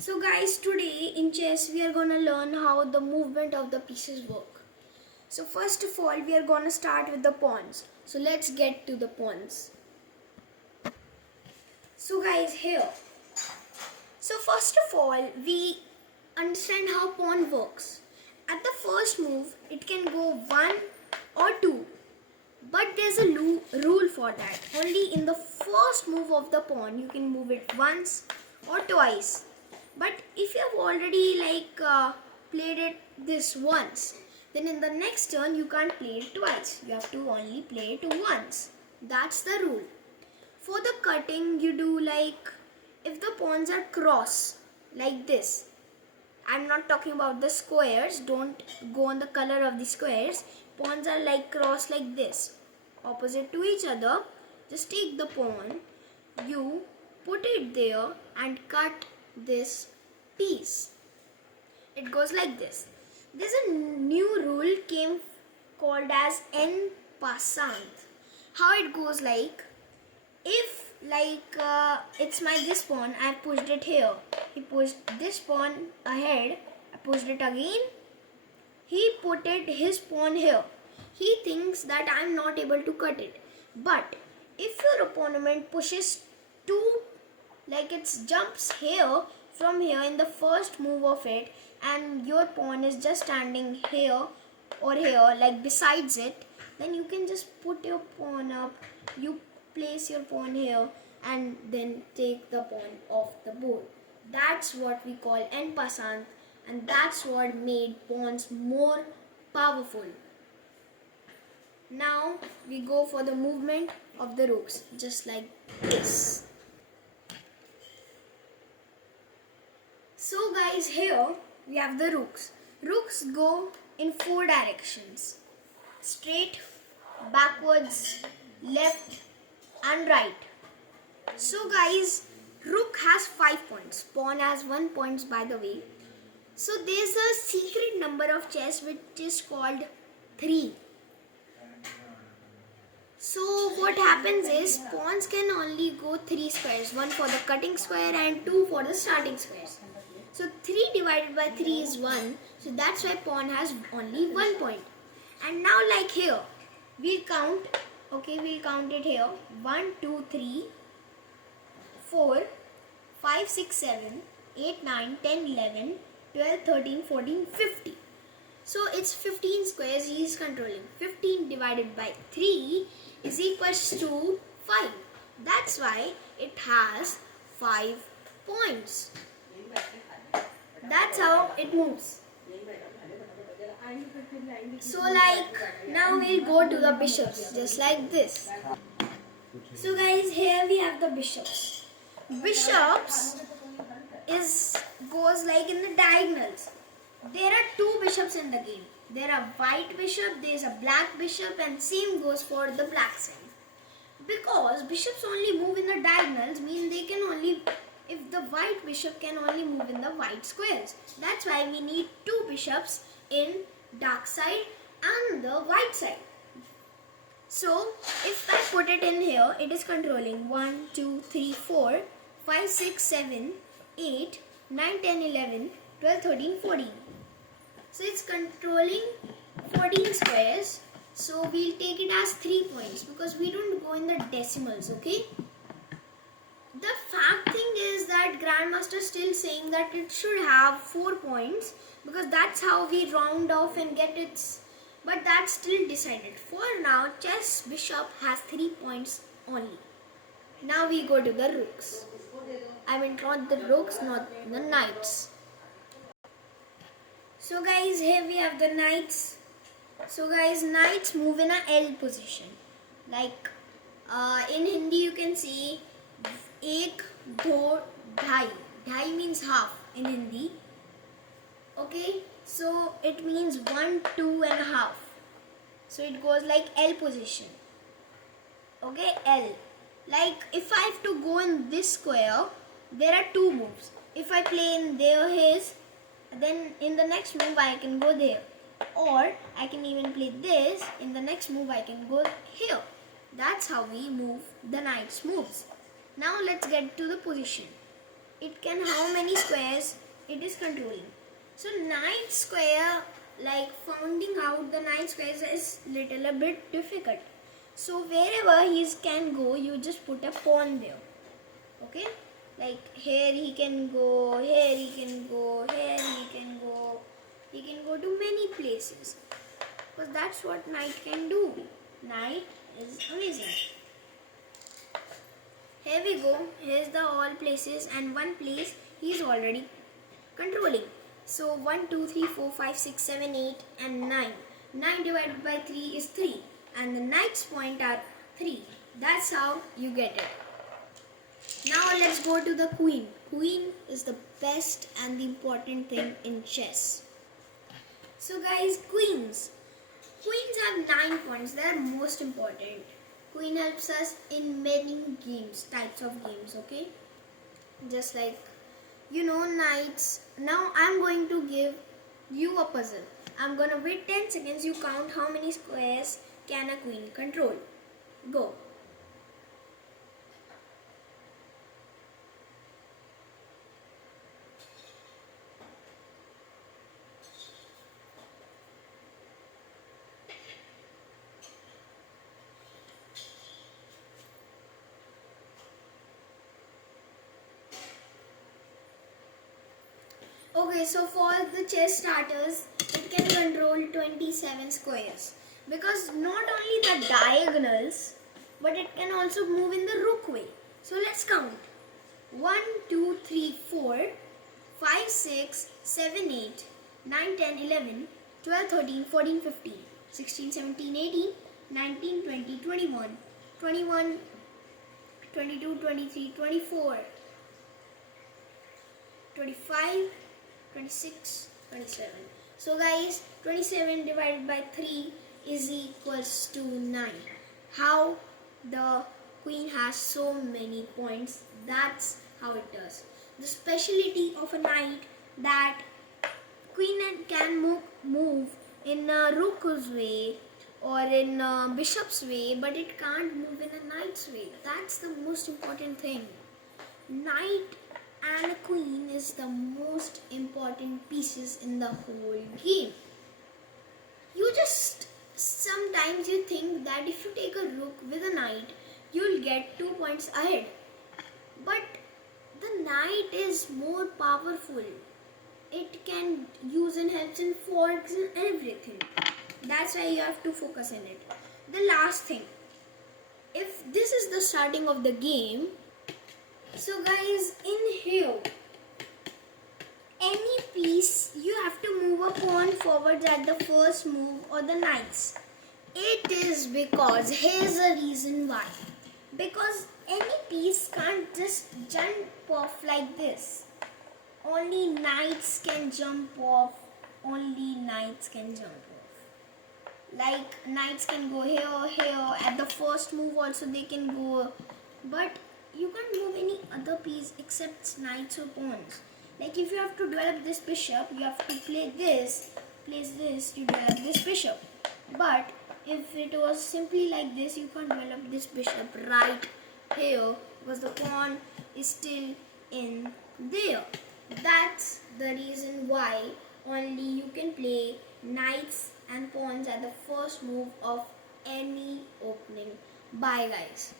So guys, today in chess we are gonna learn how the movement of the pieces work. So first of all we are gonna start with the pawns. So let's get to the pawns. So guys, here. So first of all we understand how pawn works. At the first move it can go 1 or 2. But there's a rule for that. Only in the first move of the pawn you can move it once or twice. But if you have already played it this once, then in the next turn you can't play it twice. You have to only play it once. That's the rule. For the cutting you do if the pawns are cross like this. I'm not talking about the squares. Don't go on the color of the squares. Pawns are cross like this, opposite to each other. Just take the pawn, you put it there and cut this piece. It goes like this. There's a new rule came called as en passant. How it goes if it's my this pawn, I pushed it here. He pushed this pawn ahead. I pushed it again. He put his pawn here. He thinks that I'm not able to cut it. But if your opponent pushes it jumps here from here in the first move of it, and your pawn is just standing here or here besides it, then you can just put your pawn up. You place your pawn here and then take the pawn off the board. That's what we call en passant, and that's what made pawns more powerful. Now we go for the movement of the rooks, just like this. So guys, here we have the rooks. Rooks go in 4 directions: straight, backwards, left and right. So guys, rook has 5 points. Pawn has 1 point, by the way. So there's a secret number of chess which is called 3. So what happens is pawns can only go 3 squares, 1 for the cutting square and 2 for the starting squares. So 3 divided by 3 is 1. So that's why pawn has only 1 point. And now here, we'll count. Okay, we'll count it here. 1, 2, 3, 4, 5, 6, 7, 8, 9, 10, 11, 12, 13, 14, 15. So it's 15 squares he is controlling. 15 divided by 3 is equals to 5. That's why it has 5 points. That's how it moves. So now we'll go to the bishops, just like this. So guys, here we have the bishops. Bishops goes in the diagonals. There are 2 bishops in the game. There are white bishop, there is a black bishop, and same goes for the black side. Because bishops only move in the diagonals, mean they can only, if the white bishop can only move in the white squares. That's why we need 2 bishops in dark side and the white side. So if I put it in here, it is controlling 1, 2, 3, 4, 5, 6, 7, 8, 9, 10, 11, 12, 13, 14. So it's controlling 14 squares. So we'll take it as 3 points because we don't go in the decimals, okay? The fact thing is that Grandmaster is still saying that it should have 4 points because that's how we round off and get its. But that's still decided. For now, chess bishop has 3 points only. Now we go to the rooks. I mean not the rooks, not the knights. So guys, here we have the knights. So guys, knights move in a L position. In Hindi you can say ek, do, dhai. Dhai means half in Hindi. Okay, so it means 1, 2 and a half. So it goes like L position. Okay, L. If I have to go in this square, there are 2 moves. If I play in there his, then in the next move I can go there. Or I can even play this. In the next move I can go here. That's how we move the knight's moves. Now let's get to the position. it can how many squares it is controlling. So knight square, like finding out the knight squares is little a bit difficult. So wherever he can go, you just put a pawn there. Okay, like here he can go, here he can go, here he can go. He can go to many places because that's what knight can do. Knight is amazing. Here we go. Here's the all places, and one place he is already controlling. So 1, 2, 3, 4, 5, 6, 7, 8 and 9. 9 divided by 3 is 3 and the knight's point are 3. That's how you get it. Now let's go to the queen. Queen is the best and the important thing in chess. So guys, queens. Queens have 9 points. They are most important. Queen helps us in many games, types of games, okay? Just like, knights. Now I'm going to give you a puzzle. I'm going to wait 10 seconds. You count how many squares can a queen control. Go. Okay, so for the chess starters, it can control 27 squares. Because not only the diagonals, but it can also move in the rook way. So let's count. 1, 2, 3, 4, 5, 6, 7, 8, 9, 10, 11, 12, 13, 14, 15, 16, 17, 18, 19, 20, 21, 21, 22, 23, 24, 25, 26, 27. So guys, 27 divided by 3 is equals to 9. How the queen has so many points, that's how it does. The speciality of a knight that queen can move in a rook's way or in a bishop's way, but it can't move in a knight's way. That's the most important thing. Knight and a queen is the most important pieces in the whole game. Sometimes you think that if you take a rook with a knight, you'll get 2 points ahead. But the knight is more powerful. It can use and helps in forks and everything. That's why you have to focus on it. The last thing, if this is the starting of the game, so guys, in here, any piece you have to move a pawn forwards at the first move or the knights. It is because, here's the reason why. Because any piece can't just jump off like this. Only knights can jump off. Only knights can jump off. Like knights can go here, here. At the first move also they can go. But you can't move any other piece except knights or pawns. Like if you have to develop this bishop, you have to place this to develop this bishop. But if it was simply like this, you can't develop this bishop right here because the pawn is still in there. That's the reason why only you can play knights and pawns at the first move of any opening. Bye guys.